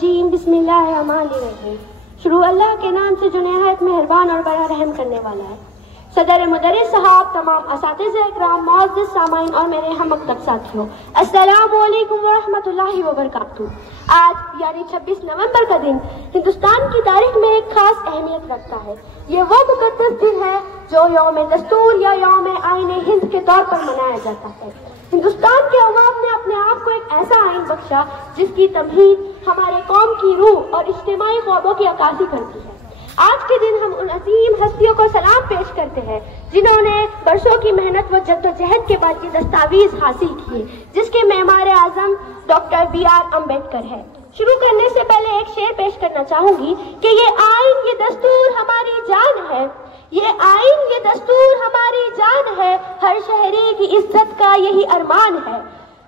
रजीम बिस्मिल्लाहिर्रहमानिर्रहीम। शुरू अल्लाह के नाम से जो निहायत मेहरबान और बड़ा रहम करने वाला है। सदर मुदर्रिस साहब, तमाम असातिज़े इकराम, मुअज़्ज़िज़ सामाईन और मेरे हम मकतब साथियों, अस्सलामु अलैकुम व रहमतुल्लाहि व बरकातुहू। आज यानी 26 नवंबर का दिन हिंदुस्तान की तारीख में एक खास अहमियत रखता है। ये वो मुक़द्दस दिन है जो यौम दस्तूर या यौम आईन हिंद के तौर पर मनाया जाता है। हिंदुस्तान के अवाम ने अपने आप को एक ऐसा आइन बख्शा जिसकी तमहीद हमारे कौम की रूह और इज्तिमाई ख्वाबों की अक्कासी करती है। आज के दिन हम उन अजीम हस्तियों को सलाम पेश करते हैं जिन्होंने बरसों की मेहनत व जद्दोजहद के बाद ये दस्तावेज हासिल किए, जिसके मेमार आजम डॉक्टर BR अम्बेडकर है। शुरू करने से पहले एक शेर पेश करना चाहूंगी कि ये आइन ये दस्तूर हमारी जान है, ये आइन ये दस्तूर हमारी जान है, हर शहरी की इज्जत का यही अरमान है।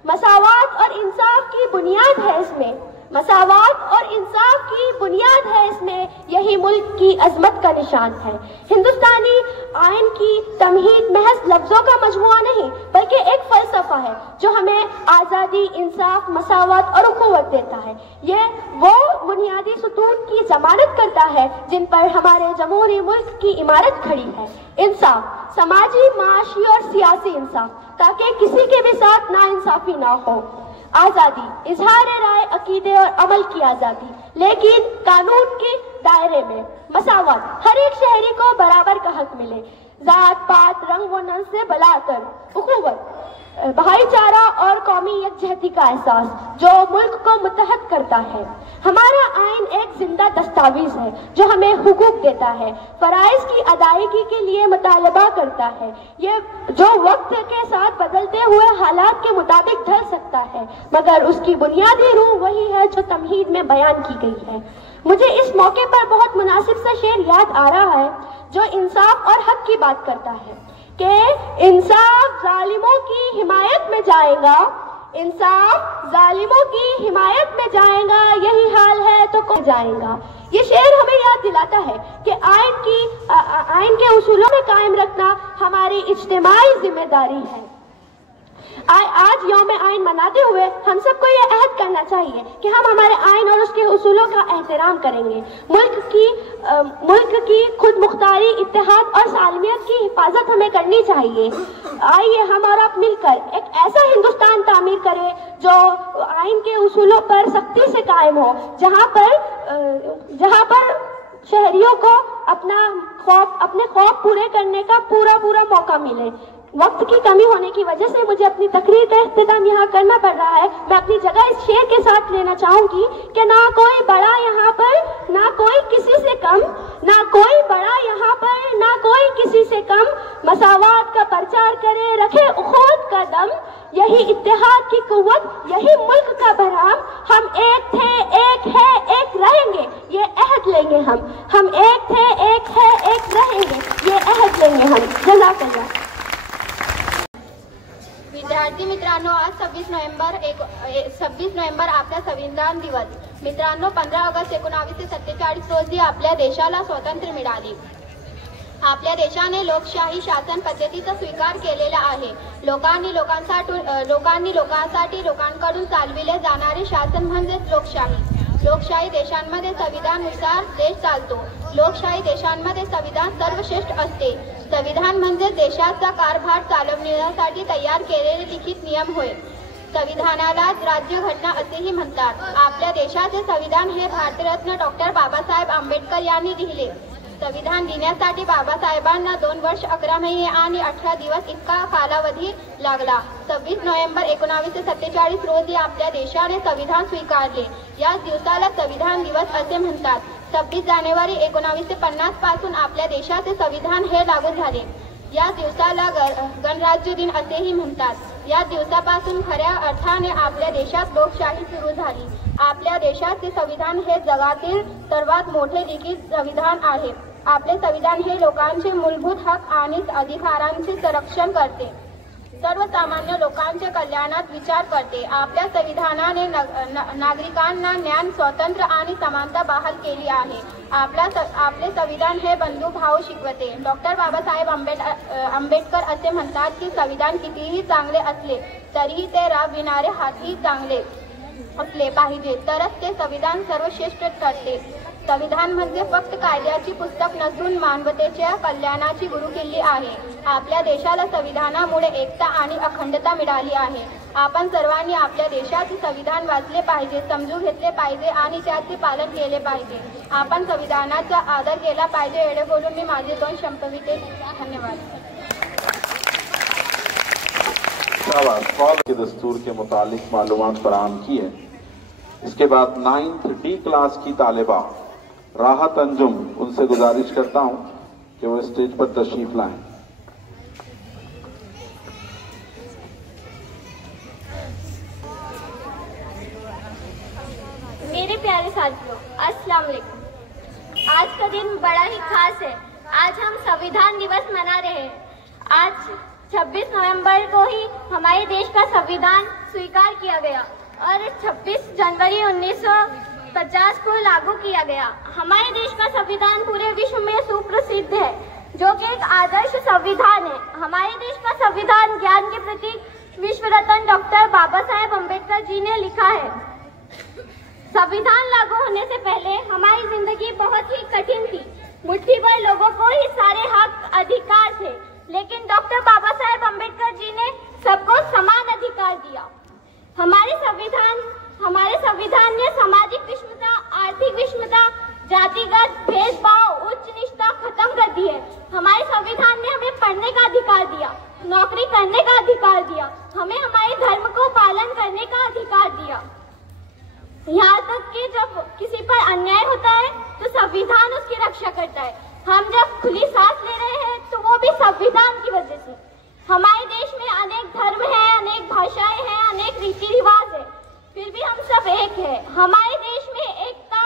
मसावात और इंसाफ की बुनियाद है इसमें, मसावात और इंसाफ की बुनियाद है इसमें, यही मुल्क की अजमत का निशान है। हिंदुस्तानी आइन की तमहीद महज लफ्जों का मजमुआ नहीं बल्कि एक फलसफा है जो हमें आज़ादी, इंसाफ, मसावत और उखुवत देता है। ये वो बुनियादी सुतून की जमानत करता है जिन पर हमारे जमहूरी मुल्क की इमारत खड़ी है। इंसाफ, समाजी, माशी और सियासी इंसाफ, ताकि किसी के भी साथ नाइंसाफी ना हो। आज़ादी, इजहार राय, अकीदे और अमल की आज़ादी, लेकिन कानून के दायरे में। मसावत, हर एक शहरी को बराबर का हक मिले, जात पात रंग व नस्ल से बलाकर। उखुवत, भाईचारा और कौमी यकजहती का एहसास जो मुल्क को मुत्तहद करता है। हमारा आइन एक जिंदा दस्तावेज है जो हमें हुकूक देता है, फराइज की अदायगी के लिए मुतालबा करता है। ये जो वक्त के साथ बदलते हुए हालात के मुताबिक ढल सकता है, मगर उसकी बुनियादी रूह वही है जो तमहीद में बयान की गई है। मुझे इस मौके पर बहुत मुनासिब सा शेर याद आ रहा है जो इंसाफ और हक की बात करता है कि इंसाफ जालिमों की हिमायत में जाएगा, इंसाफ जालिमों की हिमायत में जाएगा, यही हाल है तो कौन जाएगा। ये शेर हमें याद दिलाता है कि आइन के उसूलों में कायम रखना हमारी इज्तिमाई जिम्मेदारी है। आज यौम आइन मनाते हुए हम सबको ये अहद करना चाहिए कि हम हमारे आइन और उसके उसूलों का एहतराम करेंगे। मुल्क की खुद मुख्तारी, इत्तेहाद और सालमियत की हिफाजत हमें करनी चाहिए। आइए हम और आप मिलकर एक ऐसा हिंदुस्तान तामीर करें जो आइन के उसूलों पर सख्ती से कायम हो, जहाँ पर शहरियों को अपने ख्वाब पूरे करने का पूरा मौका मिले। वक्त की कमी होने की वजह से मुझे अपनी तकरीर का इख्तिताम यहाँ करना पड़ रहा है। मैं अपनी जगह इस शेर के साथ लेना चाहूंगी कि ना कोई बड़ा यहाँ पर, ना कोई किसी से कम, ना कोई बड़ा यहाँ पर, ना कोई किसी से कम, मसावात का प्रचार करे, रखे उखुवत का दम, यही इत्तेहाद की कुव्वत, यही मुल्क का बरहम। हम एक थे, एक है, एक रहेंगे, ये अहद लेंगे हम एक थे, एक है, एक रहेंगे, ये अहद लेंगे हम। जज़ाकल्लाह। विद्यार्थी मित्रांनो, आज 26 नोव्हेंबर आपला संविधान दिवस. मित्रांनो, 15 ऑगस्ट 1947 रोजी आपल्या देशाला स्वातंत्र्य मिळाले. आपल्या देशाने लोकशाही शासन पद्धतीचा स्वीकार केलेला आहे. लोकांनी लोकांसाठी लोकांकडून चालविले जाणारे शासन म्हणजेच लोकशाही. लोकशाही देशांमध्ये संविधानानुसार देश चालतो. लोकशाही देशांमध्ये संविधान सर्वश्रेष्ठ असते. संविधान म्हणजे देशाचा कारभार चालवण्यासाठी तयार केलेले लिखित नियम होय. संविधानालाच राज्यघटना असेही म्हणतात. आपल्या देशाचे संविधान हे भारतरत्न डॉक्टर बाबासाहेब आंबेडकर यांनी लिहिले. संविधान लिहिण्यासाठी बाबासाहेबांना 2 वर्ष 11 महिने आणि 18 दिवस इतका कालावधी लागला. 26 नोव्हेंबर 1947 रोजी आपल्या देशाने संविधान स्वीकारले. या दिवसाला संविधान दिवस असे म्हणतात. 26 जानेवारी 1950 पासून आपल्या देशाचे संविधान हे लागू झाले. या दिवसाला गणराज्य दिन असेही म्हणतात. या दिवसापासून खऱ्या अर्थाने आपल्या देशात लोकशाही सुरू झाली. आपल्या देशाचे संविधान हे जगातील सर्वात मोठे लिखित संविधान आहे. आपले संविधान हे लोकांचे मूलभूत हक आणि अधिकारांचे संरक्षण करते. सर्वसामान्य लोकांच्या कल्याणात विचार करते. आपल्या संविधानाने नागरिकांना ज्ञान, स्वातंत्र्य आणि समानता बहाल केली आहे. आपले संविधान हे बंधुभाव शिकवते. डॉक्टर बाबासाहेब आंबेडकर असे म्हणतात की संविधान कितीही चांगले असले तरीही ते राबविणारे हातही चांगले. असले पाहिजे, तरच ते संविधान सर्वश्रेष्ठ ठरते. संविधान म्हणजे फक्त कायद्याची पुस्तक नसून मानवतेच्या कल्याणाची गुरुकिल्ली आहे. आपल्या देशाला संविधानामुळे एकता आणि अखंडता मिळाली आहे. आपण सर्वांनी आपल्या देशाचे संविधान वाचले पाहिजे, समजून घेतले पाहिजे आणि त्याचे पालन केले पाहिजे. आपण संविधानाचा आदर केला पाहिजे. एवढे बोलून मी माझे 2 संपविते. धन्यवाद. के दस्तूर के मुतालिक मालूमात फराहम की है. इसके बाद 9th D क्लास की तालिबा राहत अंजुम, उनसे गुजारिश करता हूं कि वो स्टेज पर तशरीफ लाएं. मेरे प्यारे साथियों, अस्सलाम वालेकुम. आज का दिन बड़ा ही खास है. आज हम संविधान दिवस मना रहे हैं. आज 26 नवंबर को ही हमारे देश का संविधान स्वीकार किया गया और 26 जनवरी 1950 को लागू किया गया. हमारे देश का संविधान पूरे विश्व में सुप्रसिद्ध है, जो कि एक आदर्श संविधान है. हमारे देश का संविधान ज्ञान के प्रतीक विश्व रत्न डॉक्टर बाबा साहेब अम्बेडकर जी ने लिखा है. संविधान लागू होने से पहले हमारी जिंदगी बहुत ही कठिन थी. मुट्ठी भर लोगों को ही सारे हक अधिकार थे, लेकिन डॉक्टर बाबा साहेब अम्बेडकर जी ने सबको समान अधिकार दिया. हमारे संविधान ने सामाजिक विषमता, आर्थिक विषमता, जातिगत भेदभाव, उच्च नीचता खत्म कर दी है. हमारे संविधान ने हमें पढ़ने का अधिकार दिया, नौकरी करने का अधिकार दिया, हमें हमारे धर्म को पालन करने का अधिकार दिया. यहाँ तक कि जब किसी पर अन्याय होता है तो संविधान उसकी रक्षा करता है. हम जब खुली सांस ले रहे हैं तो वो भी संविधान की वजह से. हमारे देश में अनेक धर्म हैं, अनेक भाषाएं हैं, अनेक रीति रिवाज है, फिर भी हम सब एक है. हमारे देश में एकता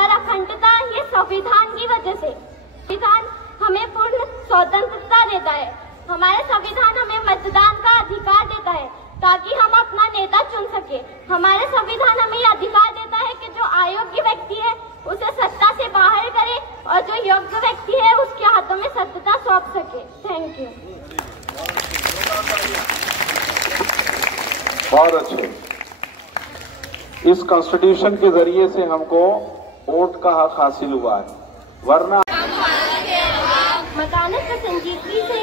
और अखंडता ये संविधान की वजह से. संविधान हमें पूर्ण स्वतंत्रता देता है. हमारे संविधान हमें मतदान का अधिकार देता है ताकि हम अपना नेता चुन सके. हमारे संविधान हमें यह अधिकार देता है कि जो अयोग्य व्यक्ति है उसे सत्ता से बाहर करे और जो योग्य व्यक्ति है उसके हाथों में सत्ता सौंप सके. Thank you. बहुत अच्छे. इस कॉन्स्टिट्यूशन के जरिए से हमको वोट का हक हासिल हुआ है, वरना मकानत और संजीदगी से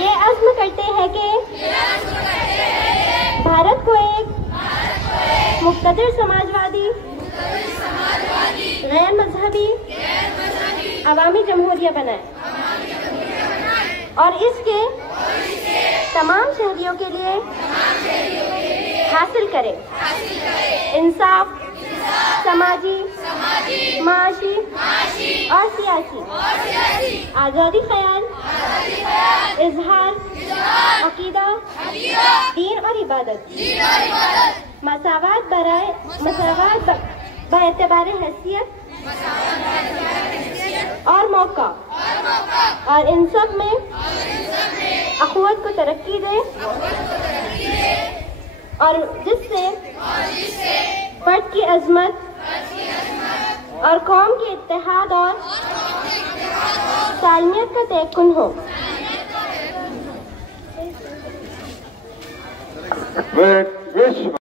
ये अज़्म करते हैं कि भारत को एक मुक़्तदर समाजवादी, गैर मजहबी अवामी जमहूरिया बनाए और इसके तमाम शहरियों के लिए हासिल करे इंसाफ, समाजी, माशी और सियासी आज़ादी ख्याल, इजहार, अकीदा, दीन और इबादत, मसावात बाएतबारे हैसियत और मौका, और इन सब में अखुवत को तरक्की दे और जिससे फर्द की अजमत और कौम के इत्तेहाद और तालमियत का तयक्कुन हो. विश्व